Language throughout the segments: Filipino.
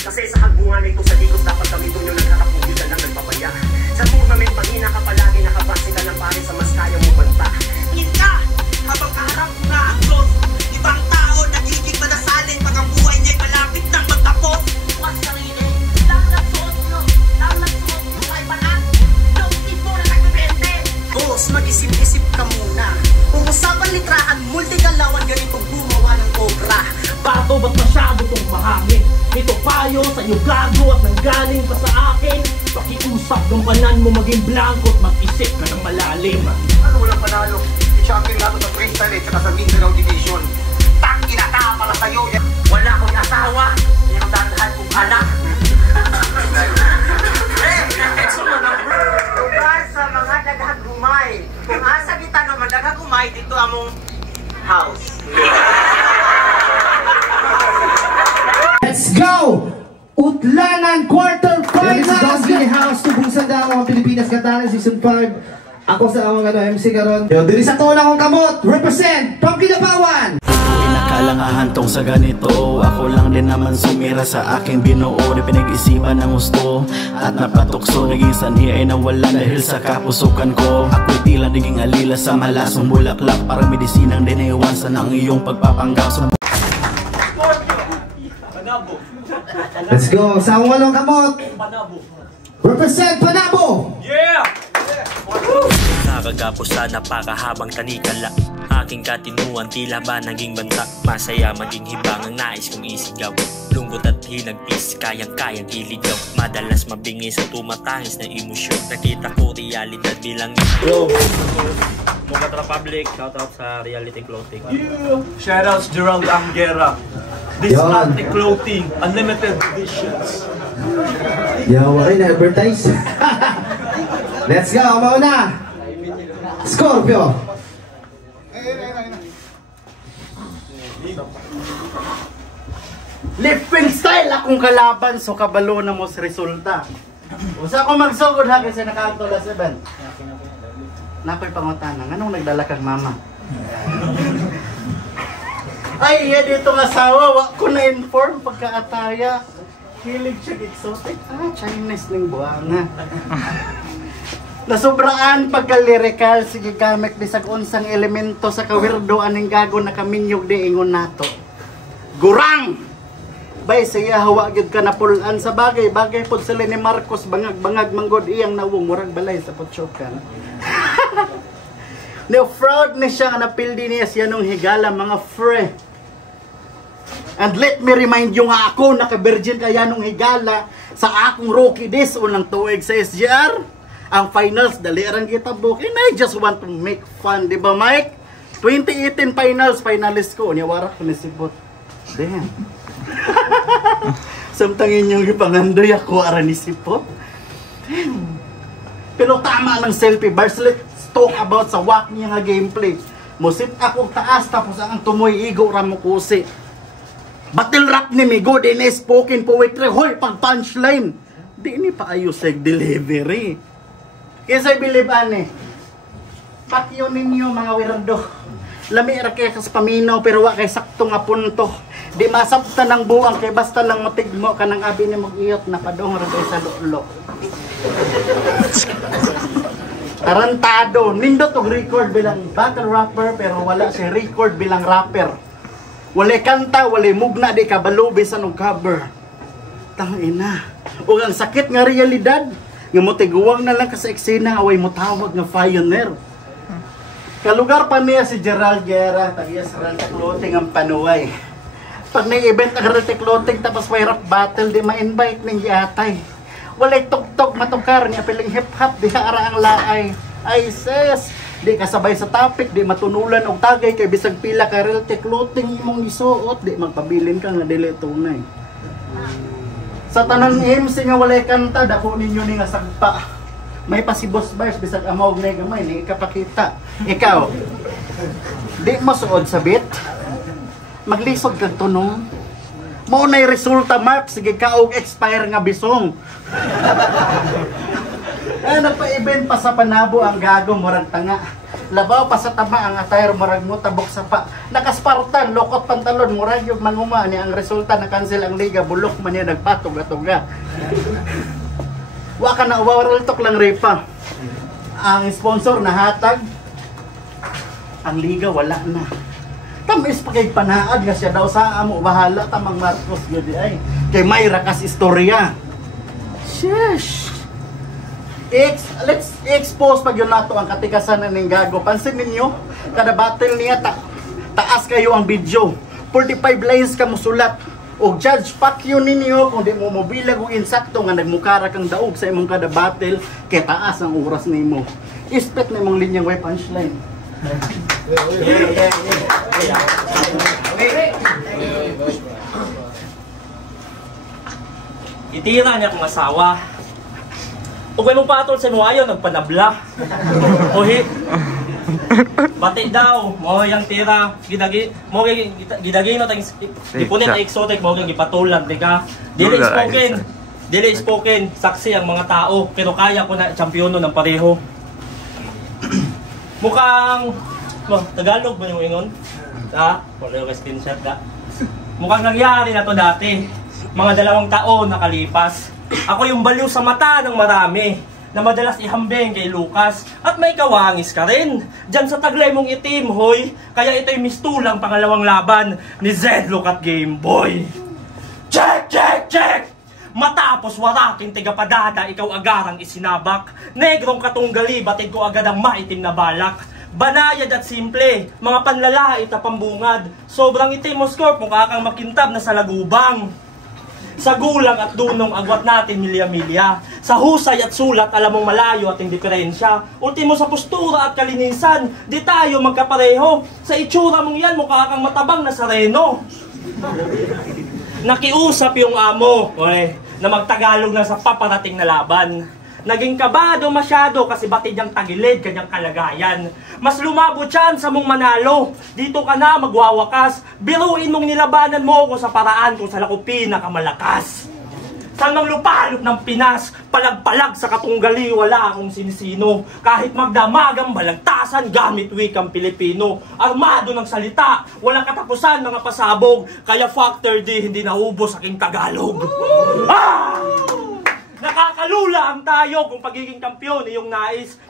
Kasi sa hagbungan ito sa dikos dapat kami doon yung nagkakapugi ka lang nagpapaya. Sa tournament pangina ka palagi nakabase ka lang pare sa mas kaya mo banta. Kita! Habang kaharap ko na ang close, ibang tao nagiging manasalin pag ang buhay niya'y malapit nang magtapos. Huwag sarili, lang nagsuot nyo ay panak. Don't mo na nagbibente. Boss, mag-isip-isip ka muna. Kung usapan litrahan, multigalawan ganitong gumawa ng obra. Bato, ba't masyado tong mahangin? Ito payo sa iyo gago at nanggaling pa sa akin. Pakiusap gampanan mo maging blanco at mag-isip ka ng malalim. Ano walang panalo? I-champion nato sa freestyle at saka sa Mindanao Division. Tangina ka para sa'yo. Wala akong asawa, yung dadahan kong anak. Lugar sa mga daghang gumay. Kung asa kita naman daghang gumay, dito among house. Let's go! Utlanan quarterfinals! This is House, Tubong Sanda, mga Pilipinas Got Talent Season 5. Ako sa mga MC karon. Diri sa tuon akong kamot, represent from Kidapawan! Ako'y nakalangahantong sa ganito. Ako lang din naman sumira sa aking binuo. Di pinag-isipan ng gusto at napatukso. Naging sanhi ay nawala dahil sa kapusukan ko. Ako'y tila naging alila sa malasong bulaklak. Parang medisinang dinaiwasan ang iyong pagpapanggap sa Let's go! Sa akong walong kamot, represent Panabo! Yeah! Nakagapos sa napakahabang tanikala. Aking katinuan tila ba naging banta. Masaya maging hibang ang nais kong isigaw. Lungkot at hinagpis, kayang-kayang iligaw. Madalas mabingi sa tumatangis na emosyon. Nakita ko realidad bilang Bro, Mogat Republic, shoutout sa Reality Clothing. Yeah. Shoutouts Gerald Angera. Discount clothing, unlimited editions. Yawa rin na-advertise. Let's go, mauna! Scorpio! Lifting style akong kalaban, so kabalo na mo sa resulta. Usa ko magsugod ha kasi nakaanto la 7. Nakoy pangutanang, anong nagdala kang mama? Ay, iya dito nga asawa, wa ko na-inform pagkaataya. Hilig siya exotic. Chinese ning buanga. Nasubraan pagka-lyrical, sige gamit bisag unsang elemento sa kawirdo aning gago na kaminyog di ingon nato. Gurang! Bay, siya hawa gyud ka na pulan sa bagay pod sila ni Marcos, bangag-bangag manggod iyang nawong murag balay sa putsokan. Fraud ni siya nga napildi niya siya nung higala mga fre. And let me remind you nga ako naka-virgin kaya nung higala sa akong rookie days unang tuig sa SGR. Ang finals dali arang kita book and I just want to make fun, di ba Mike? 2018 finals, finalist ko niya wara ko ni sibot. Damn. Samtangin yung ipangandoy ako ara ni sibot. Damn. Pero tama ng selfie bars. Let's talk about sa walk niya nga gameplay. Musit ako taas tapos ang tumoy igo ra mo kusi. Battle rap ni Migo, di na spoken poetry, hoy, pag punchline. Di ni pa ayoseg delivery. Kaya believe ane, pakyo ninyo mga wirdo. Lami ra kay kas paminaw pero wa kay sakto nga punto. Di masabta ng buang kay basta lang matigmo ka ng abi ni mag-iyot na padong ra sa lolo. Tarantado, nindot og record bilang battle rapper pero wala si record bilang rapper. Walay kanta, walay mugna, di kabalo bisan og cover. Tangina. O ang sakit nga realidad, nga motiguwang na lang ka sa eksena away mo tawag nga pioneer. Kalugar pa niya si Gerald Guerra, tagiya sa Realty Clothing ang panuway. Pag may event ang Realty Clothing tapos may rap battle, di ma-invite ning giatay. Walay tugtog matukar niya piling hip-hop, di ara ang laay. Ay sis, di kasabay sa topic, di matunulan og tagay kay bisag pila ka Realty Clothing imong isuot, di magpabilin ka nga dili tunay. Sa tanan MC nga walay kanta, dako ninyo ni nga sagpa. May pasibos bars bisag amaw na gamay ni ikapakita. Ikaw, di mo suod sa beat. Maglisod kag tunong. Mao nay resulta mark sige ka og expire nga bisong. Nagpa-event pa sa Panabo ang gago murag tanga. Labaw pa sa tama ang attire murag mo tabok sa pa. Nakaspartan, lokot pantalon, murag yung manguma ni ang resulta na cancel ang liga, bulok man niya nagpatog-atuga. Wa ka na overall talk lang repa. Ang sponsor na hatag, ang liga wala na. Tamis pa kay panaad nga siya daw sa amo bahala tamang Marcos gudi ay. Kay may rakas istorya. Sheesh. Let's expose pag yun nato ang katikasan ng gago. Pansin ninyo, kada battle niya taas kayo ang video. 45 lines ka musulat. O judge, fuck you ninyo kung di mo mobilag o insakto nga nagmukara kang daog sa imong kada battle kay taas ang oras nimo. Ispet na imong linyang way punchline. Itira niya kong asawa. Ug may mong patol sa muayo nagpanabla. Ohi. Bati daw mo yang tira gidagi no tang ipunin na exotic mo gyud gipatulan ka. Dili spoken saksi ang mga tao pero kaya ko na championo ng pareho. Mukhang Tagalog ba yung ingon? Wala yung screenshot da. Mukhang nangyari na to dati. Mga 2 taon nakalipas. Ako yung baliw sa mata ng marami na madalas ihambing kay Lucas at may kawangis ka rin dyan sa taglay mong itim, hoy. Kaya ito'y mistulang pangalawang laban ni Zedlock at Game Boy. Check! Matapos waraking tigapadada, ikaw agarang isinabak. Negrong katunggali, batid ko agad ang maitim na balak. Banayad at simple, mga panlalait na pambungad. Sobrang itim mo scorp, mukha kang makintab na sa lagubang. Sa gulang at dunong agwat natin milya-milya. Sa husay at sulat alam mong malayo at indiferensya. Ultimo sa postura at kalinisan, di tayo magkapareho. Sa itsura mong yan mukha kang matabang na sareno. Nakiusap yung amo na magtagalog na sa paparating na laban. Naging kabado masyado kasi batid niyang tagilid kanyang kalagayan. Mas lumabo tsansa mong manalo. Dito ka na magwawakas. Biruin mong nilabanan mo ko sa paraan kung sa lako pinakamalakas. Saan mang lupalop ng Pinas, palag-palag sa katunggali, wala akong sinisino. Kahit magdamagang balagtasan gamit wikang Pilipino. Armado ng salita, walang katapusan mga pasabog. Kaya factor D, hindi naubos aking Tagalog. Nakakalula ang tayo kung pagiging kampiyon iyong nais.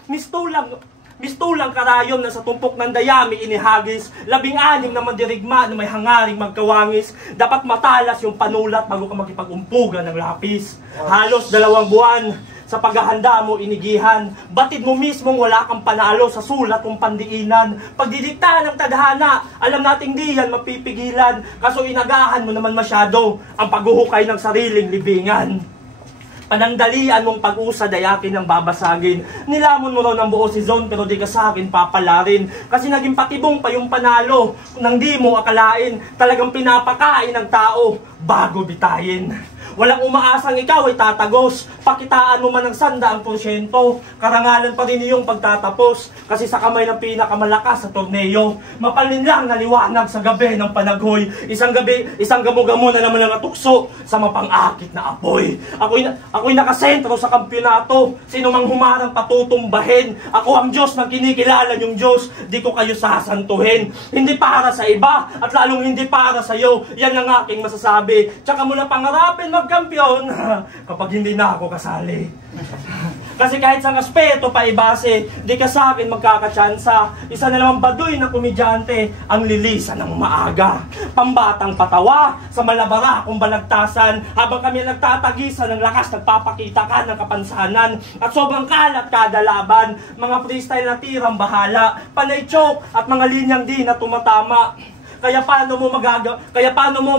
Mistulang karayom na sa tumpok ng dayami inihagis. 16 na mandirigma na may hangaring magkawangis. Dapat matalas yung panulat bago ka makipag-umpugan ng lapis. Halos 2 buwan sa paghahanda mo inigihan. Batid mo mismong wala kang panalo sa sulat kong pandiinan. Pagdidikta ng tadhana, alam nating di yan mapipigilan. Kaso inagahan mo naman masyado ang paghuhukay ng sariling libingan. Panandalian mong pag-usad ay akin ang babasagin. Nilamon mo raw ng buo si Zone pero di ka sa akin papalarin. Kasi naging patibong pa yung panalo nang di mo akalain. Talagang pinapakain ng tao bago bitayin. Walang umaasang ikaw ay tatagos. Pakitaan mo man ng 100%. Karangalan pa rin iyong pagtatapos. Kasi sa kamay ng pinakamalakas sa torneo, mapalin lang na liwanag sa gabi ng panaghoy. Isang gamo-gamo na naman ang natukso sa mapang-akit na apoy. Ako'y nakasentro sa kampyonato. Sino mang humarang patutumbahin. Ako ang Diyos ng kinikilala niyong Diyos. Di ko kayo sasantuhin. Hindi para sa iba at lalong hindi para sa iyo. Yan ang aking masasabi. Tsaka mo na pangarapin magkampiyon kapag hindi na ako kasali. Kasi kahit sa aspeto pa ibase, di ka sa akin magkakatsansa. Isa na naman baduy na komedyante ang lilisan ng maaga. Pambatang patawa sa malabara kung balagtasan. Habang kami nagtatagisan ng lakas, nagpapakita ka ng kapansanan. At sobrang kalat kada laban. Mga freestyle na tirang bahala, panay choke at mga linyang di na tumatama. Kaya paano mo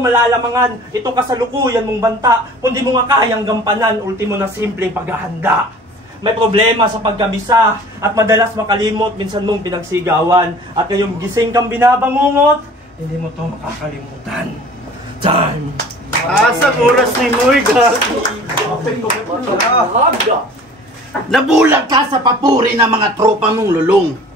malalamangan itong kasalukuyan mong banta kung di mo nga kayang gampanan, ultimo na simpleng paghahanda. May problema sa pagkabisa at madalas makalimot, minsan mong pinagsigawan. At ngayong gising kang binabangungot, hindi mo to makakalimutan. Time! Sa oras ni Moiga! Nabulag ka sa papuri ng mga tropa mong lulong.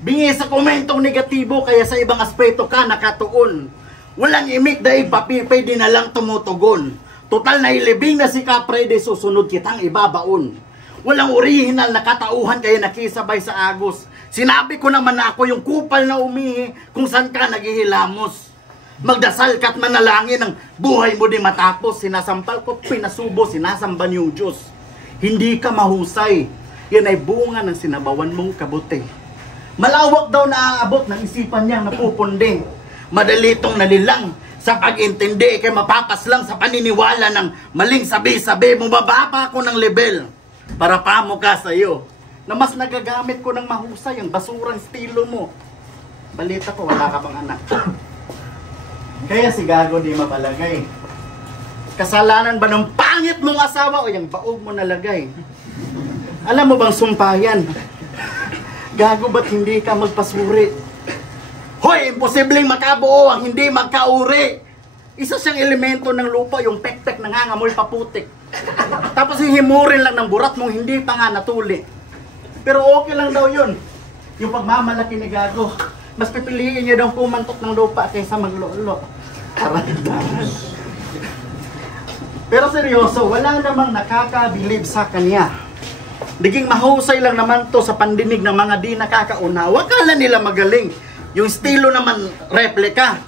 Bingi sa komentong negatibo kaya sa ibang aspeto ka nakatuon. Walang imik dahil papipay di na lang tumutugon. Total na ilibing na si Kapre de susunod kitang ibabaon. Walang original na katauhan kaya nakisabay sa agos. Sinabi ko naman na ako yung kupal na umihi kung saan ka naghihilamos. Magdasal ka at manalangin ang buhay mo di matapos. Sinasampal ko, pinasubo, sinasamba niyong Diyos. Hindi ka mahusay. Yan ay bunga ng sinabawan mong kabuti. Malawak daw na aabot ng isipan niyang napupundi. Madali itong nalilang sa pag-intindi kay mapapas lang sa paniniwala ng maling sabi-sabi. Bumaba pa ako ng level para pamuka sa iyo na mas nagagamit ko ng mahusay ang basurang estilo mo. Balita ko, wala ka bang anak? Kaya si Gago di mapalagay. Kasalanan ba ng pangit mong asawa o yung baog mo nalagay? Alam mo bang sumpayan? Gago, ba't hindi ka magpasuri? Hoy, imposibleng makabuo ang hindi magkauri. Isa siyang elemento ng lupa, yung pek-pek nangangamoy paputik. Tapos hihimurin lang ng burat mong hindi pa nga natuli. Pero okay lang daw yun. Yung pagmamalaki ni Gago, mas pipiliin niya daw pumantok ng lupa kaysa maglolo. Pero seryoso, wala namang nakakabilib sa kanya. Naging mahusay lang naman to sa pandinig ng mga di nakakaunawa. Kala nila magaling. Yung estilo naman, replika.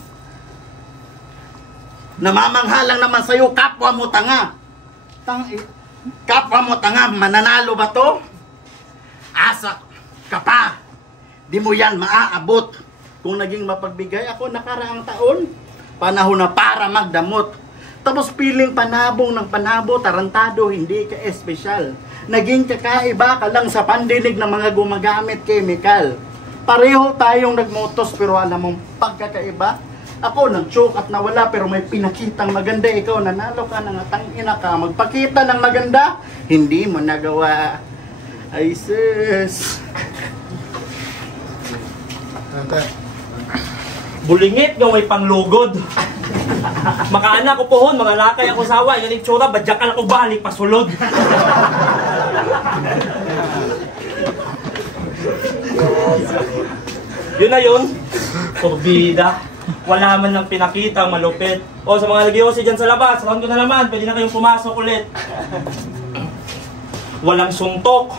Namamanghalang naman sa'yo, kapwa mo tanga. Kapwa mo tanga, mananalo ba to? Asa ka pa. Di mo yan maaabot. Kung naging mapagbigay ako nakaraang taon, panahon na para magdamot. Tapos piling panabong ng panabo, tarantado, hindi ka espesyal. Naging kakaiba ka lang sa pandinig ng mga gumagamit chemical. Pareho tayong nagmotos pero alam mong pagkakaiba. Ako nag-choke at nawala pero may pinakitang maganda. Ikaw nanalo ka ng tangina ka. Magpakita ng maganda, hindi mo nagawa. Ay sis. Bulingit nga way panglugod. Makaanak ko pohon, mga lakay ako sawa. Yan itsura, badyak ka lang ko balik, pasulod. Yun na yun. Turbida. Wala man lang pinakita, malupit. O sa mga nagyosi dyan sa labas, round ko na naman, pwede na kayong pumasok ulit. Walang suntok,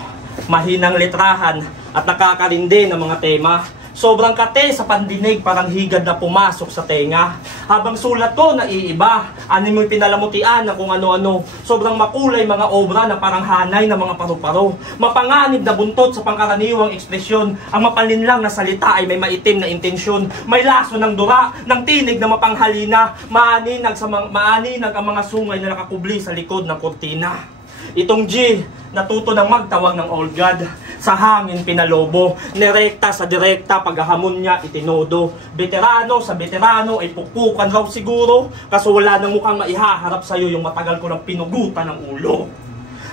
mahinang litrahan, at nakakarindi ng mga tema. Sobrang kate sa pandinig, parang higad na pumasok sa tenga. Habang sulat ko, naiiba. Ano mo'y pinalamutian na kung ano-ano. Sobrang makulay mga obra na parang hanay ng mga paru-paro. Mapanganib na buntot sa pangkaraniwang ekspresyon. Ang mapalinlang na salita ay may maitim na intensyon. May laso ng dura, ng tinig na mapanghalina. Maaninag ang mga sungay na nakakubli sa likod ng kortina. Itong G, natuto ng magtawag ng old god. Sa hangin pinalobo, nirekta sa direkta, paghahamon niya itinodo. Veterano sa veterano ay pupukan raw siguro, kaso wala nang mukhang maihaharap sa'yo yung matagal ko ng pinugutan ng ulo.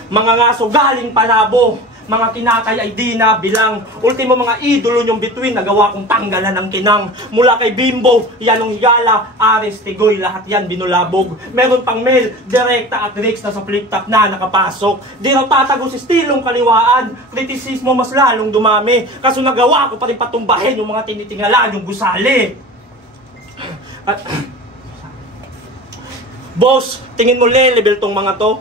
Mga ngaso galing panabo, mga kinakay ay di na bilang. Ultimo mga idolo nyong bituin, nagawa kong tanggalan ng kinang. Mula kay Bimbo, Yanong Higala, Ares, Tigoy, lahat yan binulabog. Meron pang mail, direkta at Rix na sa flip-top na nakapasok. Di raw tatago si stilong kaliwaan, kritisismo mas lalong dumami. Kaso nagawa ko pa rin patumbahin yung mga tinitingalan yung gusali. At, boss, tingin mo level tong mga to?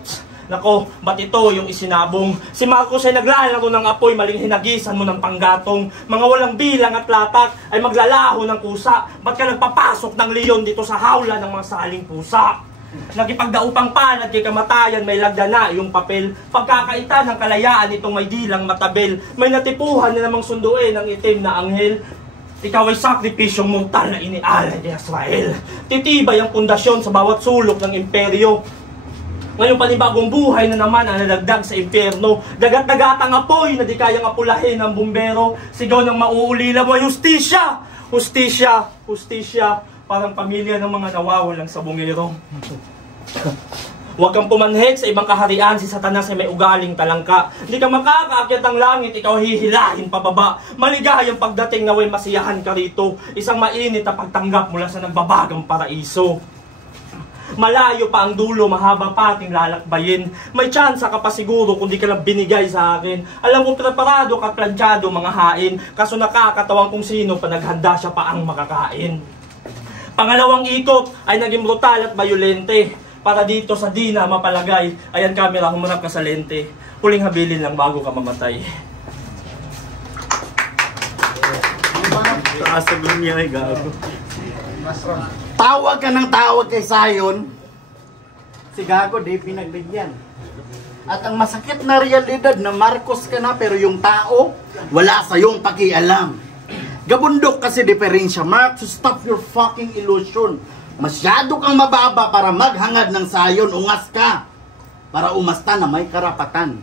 Nako, ba't ito yung isinabong? Si Marcos ay naglalaro ng apoy, maling hinagisan mo ng panggatong. Mga walang bilang at latak ay maglalaho ng kusa. Ba't ka nagpapasok ng leon dito sa hawla ng mga saling pusa? Nagipagdaupang palad kay kamatayan, may lagda na yung papel. Pagkakaitan ng kalayaan itong may dilang matabel. May natipuhan na namang sunduin ng itim na anghel. Ikaw ay sakripisyong mortal na inialay ni Israel. Titibay ang pundasyon sa bawat sulok ng imperyo. Ngayon panibagong buhay na naman ang nalagdag sa impyerno. Dagat-dagatang apoy na di kayang apulahin ng bumbero. Sigaw ng mauulila mo, hustisya! Hustisya! Hustisya! Parang pamilya ng mga nawawalang sabungero. Huwag kang pumanhid sa ibang kaharian, si Satanas ay may ugaling talangka. Hindi ka makakaakyat ang langit, ikaw hihilahin pababa. Maligayang pagdating naway masiyahan ka rito. Isang mainit na pagtanggap mula sa nagbabagang paraiso. Malayo pa ang dulo, mahaba pa ating lalakbayin. May tsansa ka pa siguro kung di ka lang binigay sa akin. Alam kong preparado ka, planchado mga hain. Kaso nakakatawang kung sino pa naghanda siya pa ang makakain. Pangalawang ikot ay naging brutal at bayolente. Para dito sa di na mapalagay. Ayan camera, humarap ka sa lente. Huling habilin lang bago ka mamatay. Taasag lang niya ay gago. Tawag ka ng tawag kay Sayon. Si gago, di pinagbigyan. At ang masakit na realidad na Marcos ka na pero yung tao, wala sa yung pakialam. Gabundok kasi diferensya, Mark, to stop your fucking illusion. Masyado kang mababa para maghangad ng Sayon, ungas ka. Para umasta na may karapatan.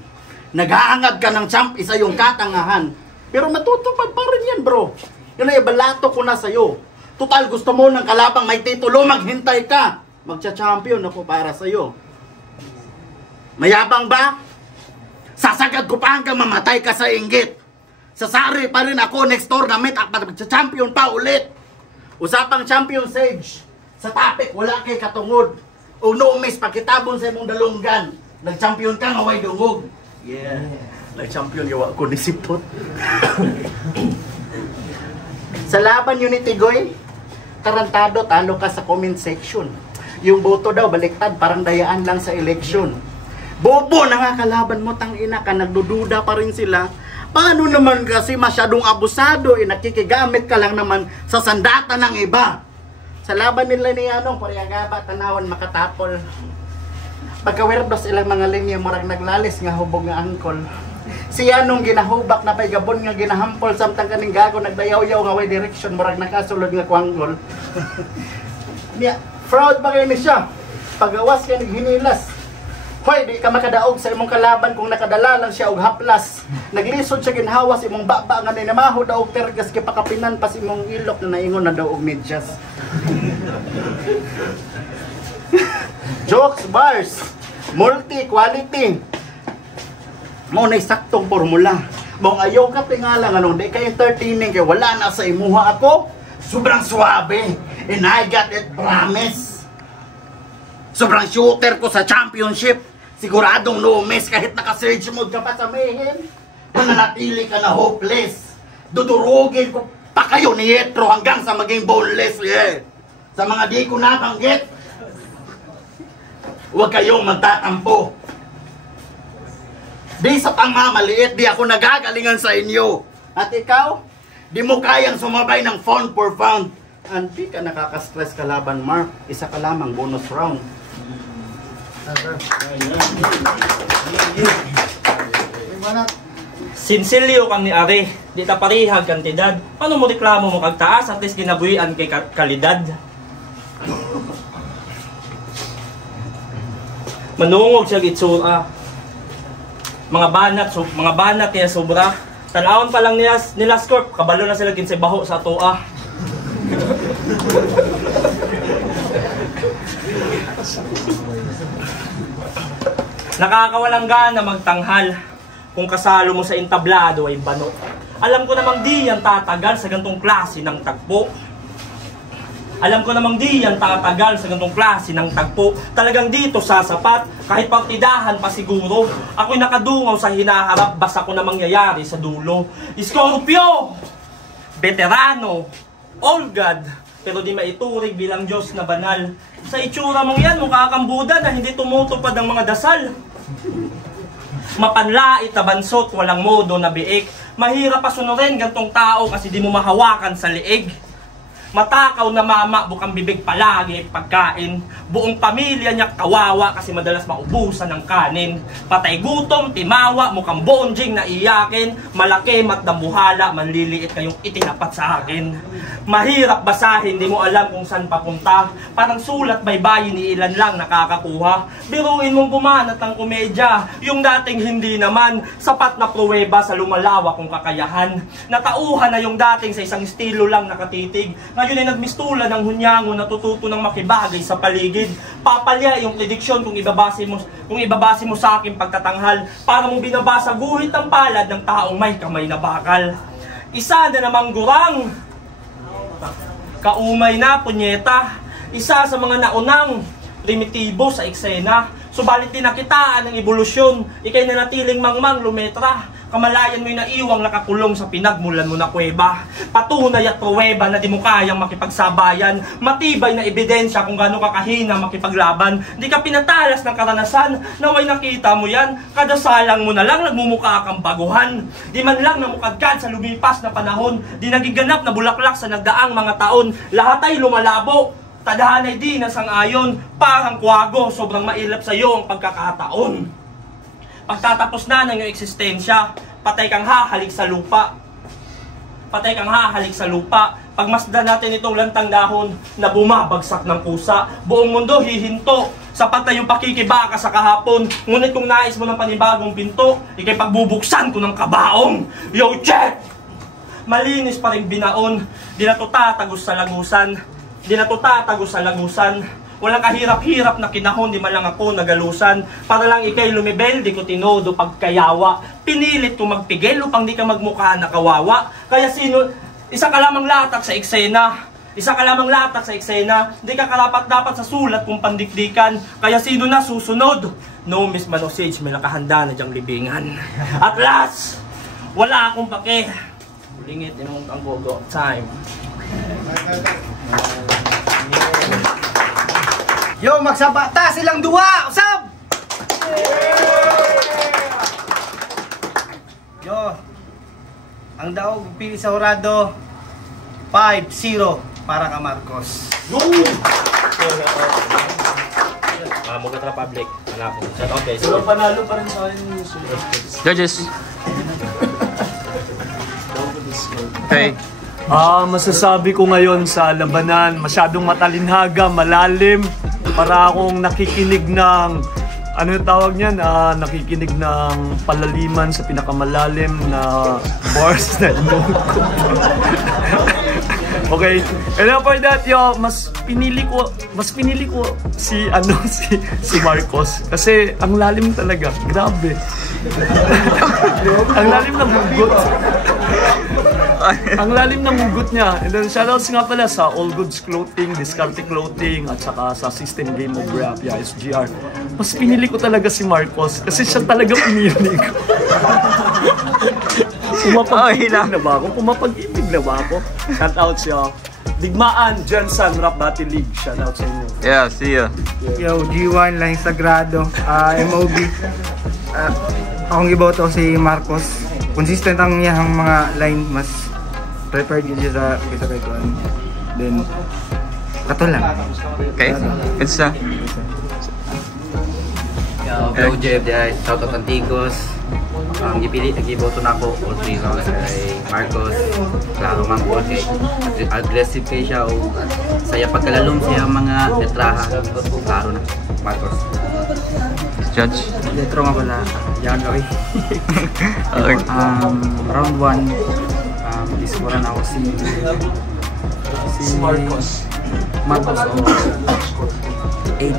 Naghahangad ka ng champ, isa yung katangahan. Pero matutupad pa rin yan, bro. Yun ay balato ko na sa'yo. Total, gusto mo ng kalabang may titulo, maghintay ka. Magcha-champion ako para sa'yo. Mayabang ba? Sasagad ko pa hanggang mamatay ka sa inggit. Sasari pa rin ako next tournament at magcha-champion pa ulit. Usapang champion sage. Sa topic, wala kay katungod. O no miss, pakitabon sa imong dalunggan. Nag-champion ka, ngaway dungog. Yeah. Nag-champion, yawa ko ni Sipot. Sa laban yun ni Tigoy, tarantado, talo ka sa comment section. Yung boto daw, baliktad, parang dayaan lang sa election. Bobo, nakakalaban mo, tangina ka, nagdududa pa rin sila. Paano naman kasi masyadong abusado, nakikigamit ka lang naman sa sandata ng iba. Sa laban nila ni Anong, Pariagaba, Tanawan, Makatapol. Pagka-werdos ilang mga linya, murag naglalis nga hubog nga angkol. Si Anong ginahubak na pa'y gabon nga ginahampol, samtang kaning gago, nagdayaw-yaw nga way direction, murag nakasulod nga kuanggol. Fraud ba kayo ni siya? Pagawas ka naghinilas. Hoy, di ka makadaog sa imong kalaban kung nakadala lang siya og haplas. Naglisod siya ginhawas imong baba nga ninamaho daw og tergas kay pakapinan pas imong ilok na naingon na daw og medyas. Jokes, bars, multi-quality. Mo na saktong formula. Mong ayaw ka tingala nga nung di ka entertaining kay wala na sa imuha ako. Sobrang suabe. And I got it, promise. Sobrang shooter ko sa championship. Siguradong no miss kahit naka-surge mode ka pa sa mayhem. Mananatili ka na hopeless. Dudurugin ko pa kayo ni Yetro hanggang sa maging boneless. Yeah. Sa mga di ko nabanggit, huwag kayong magtatampo. Di sa pangmamaliit, di ako nagagalingan sa inyo. At ikaw, di mo kayang sumabay ng phone for fun. And di ka nakaka-stress kalaban, Mark. Isa ka lamang bonus round. Sinsilyo kang ni Are, di ta parihag kantidad. Ano mo reklamo mo kagtaas, at least ginabuhian kay kalidad. Manungog siya gitsura. Mga banat niya sobra. Tanawon pa lang nila scorp, kabalo na sila kinsay baho sa toa. Nakakawalang gana magtanghal kung kasalo mo sa entablado ay bano. Alam ko namang di yan tatagal sa gantong klase ng tagpo. Alam ko namang di yan tatagal sa gantong klase ng tagpo. Talagang dito sasapat, kahit partidahan pa siguro. Ako'y nakadungaw sa hinaharap, basta ko na mangyayari sa dulo. Scorpio! Veterano! All God! Pero di maiturig bilang Diyos na banal. Sa itsura mong yan, mukha kang Buda na hindi tumutupad ang mga dasal. Mapanlait na bansot, walang modo na biik. Mahirap pasunurin gantong tao kasi di mo mahawakan sa liig. Matakaw na mama, bukang bibig palagi pagkain. Buong pamilya niya kawawa kasi madalas maubusan ng kanin. Patay gutom, timawa, mukhang bonjing na iyakin. Malaki, matdamuhala, manliliit kayong itinapat sa akin. Mahirap basahin, di mo alam kung saan papunta. Parang sulat baybayin ni ilan lang nakakakuha. Biruin mong bumanat ng komedya, yung dating hindi naman. Sapat na pruweba sa lumalawak kong kakayahan. Natauhan na yung dating sa isang estilo lang nakatitig. Ngayon ay nagmistula ng hunyango, natututo ng makibagay sa paligid. Papalya yung prediksyon kung ibabase mo sa aking pagtatanghal. Para mong binabasa guhit ng palad ng taong may kamay na bakal. Isa na namang gurang, kaumay na punyeta. Isa sa mga naunang primitibo sa eksena. Subalit tinakitaan ng ebolusyon, ikay nanatiling mangmang lumetra. Kamalayan mo'y naiwang nakakulong sa pinagmulan mo na kuweba. Patunay at pruweba na di mo kayang makipagsabayan. Matibay na ebidensya kung gaano kakahina makipaglaban. Di ka pinatalas ng karanasan, naway nakita mo yan. Kadasalang mo na lang nagmumukha kang baguhan. Di man lang namukadkad sa lumipas na panahon. Di nagiganap na bulaklak sa nagdaang mga taon. Lahat ay lumalabo. Tadahan ay di nasang-ayon. Parang kwago, sobrang mailap sa iyo ang pagkakataon. Pagtatapos na ng iyong eksistensya, patay kang hahalik sa lupa. Patay kang hahalik sa lupa. Pagmasdan natin itong lantang dahon na bumabagsak ng pusa. Buong mundo hihinto. Sapat na yung pakikibaka sa kahapon. Ngunit kung nais mo ng panibagong pinto, ikay pagbubuksan ko ng kabaong. Yo, check! Malinis pa rin binaon. Di na to tatagos sa lagusan. Di na to tatagos sa lagusan. Walang kahirap-hirap na kinahon, di man lang ako nagalusan. Para lang ikay lumibel, di ko tinodo pagkayawa. Pinilit ko magpigil upang di ka magmukha na kawawa. Kaya sino, isa ka lamang latak sa eksena. Isa ka lamang latak sa eksena. Di ka karapat-dapat sa sulat kung pandikdikan. Kaya sino na susunod? No, Miss Manosage, may nakahanda na diyang libingan. At last, wala akong pake. Ulingit, ang gogo. Time. Yo, magsabata silang duwa! Usab! Yo, ang daog pili sa hurado 5-0 para ka Marcos. Mugat Republic. Okay, Pero panalo pa rin sa akin. Judges. Okay. Masasabi ko ngayon sa labanan, masyadong matalinhaga, malalim. Para akong nakikinig ng, ano yung tawag niyan? Nakikinig ng palaliman sa pinakamalalim na bars na inungkot. Okay, and for that, yo, mas pinili ko si Marcos kasi ang lalim talaga, grabe. Ang lalim ng hugot. Ang lalim ng hugot niya. And then shoutouts nga pala sa All Goods Clothing, Discarte Clothing, at saka sa System Game of Rap, SGR. Mas pinili ko talaga si Marcos kasi siya talaga pinili ko. Pumapag-ibig na ba ako? Pumapag-ibig na ba ako? Shoutouts yo. Digmaan, Jensen, Rap Battle League. Shoutouts sa inyo. Yeah, see ya. Yo, G1 lang Sagrado, MOB. Akong iboto si Marcos. Consistent ang niyang mga line, mas prepared yun sa kaysa kay Tuan. Then, kato lang. Okay, it's na. Hello, JFDI, shoutout Antigos. Ang iboto na ako, all 3 rounds kay Marcos. Klaro man po kay aggressive kay siya o saya pagkalalong siya mga letraha. Klaro na, Marcos. Judge. Letro nga pala, Yagawi. Round 1, diskoran ako si Marcos o 8,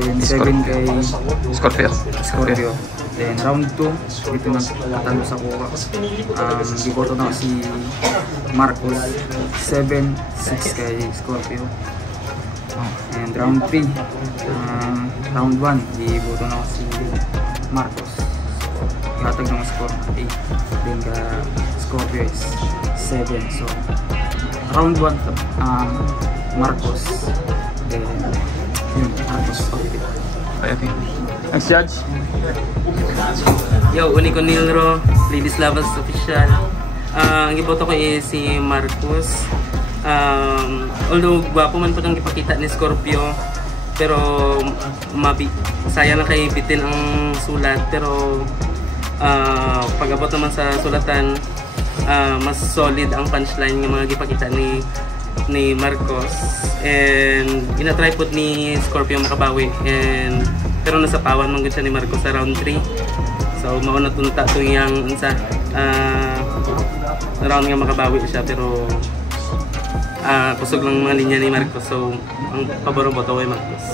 then 7 kay Scorpio. Then round 2, dito nagtatalo sa kuha. Giboto na ako si Marcos, 7, 6 kay Scorpio. And round 3, round 1, giboto na ako si Marcos. Ihatag ng score 8, then ka Scorpio is 7. So round 1, Marcos, then yun, Marcos. Okay. Thanks, Judge. Yo, Unico Nilro, Ladies Lovers Official. Ang iboto ko is si Marcos. Although gwapo man po itong ipakita ni Scorpio, pero sayang lang kay bitin ang sulat. Pero pag-abot naman sa sulatan, mas solid ang punchline ng mga ipakita ni Marcos. And ina-try po ni Scorpio makabawi. Pero nasa pawan mong siya ni Marcos sa round 3. So mauna tunta ito yung round nga makabawi siya, pero kusog lang mga linya ni Marcos. So ang paboro boto ay Marcos.